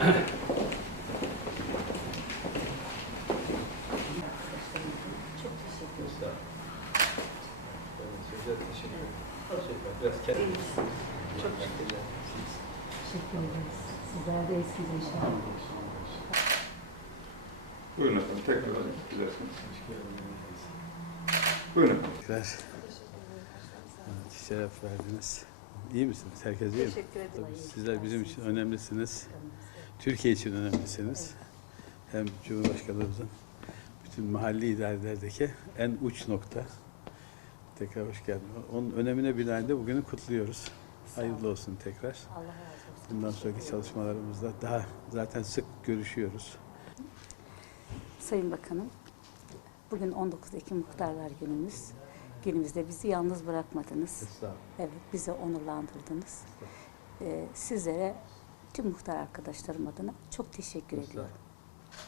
Çok teşekkür Teşekkürler. Ederiz. Sizler de iyisiniz inşallah. Buyurun efendim, tekrar alayım. Dilerseniz. Buyurun efendim. Evet, şeref verdiniz. İyi misiniz? Herkes iyi mi? Teşekkür ederim. Sizler bizim için önemlisiniz. Türkiye için önemlisiniz. Hem Cumhurbaşkanımızın bütün mahalli idarelerdeki en uç nokta. Tekrar hoş geldin. Onun önemine binaen de bugünü kutluyoruz. Hayırlı olsun tekrar. Allah razı olsun. Bundan sonraki çalışmalarımızda daha zaten sık görüşüyoruz. Sayın Bakanım, bugün 19 Ekim Muhtarlar Günümüz. Günümüzde bizi yalnız bırakmadınız. Evet, bizi onurlandırdınız. Ee, sizlere tüm muhtar arkadaşlarım adına çok teşekkür ediyorum.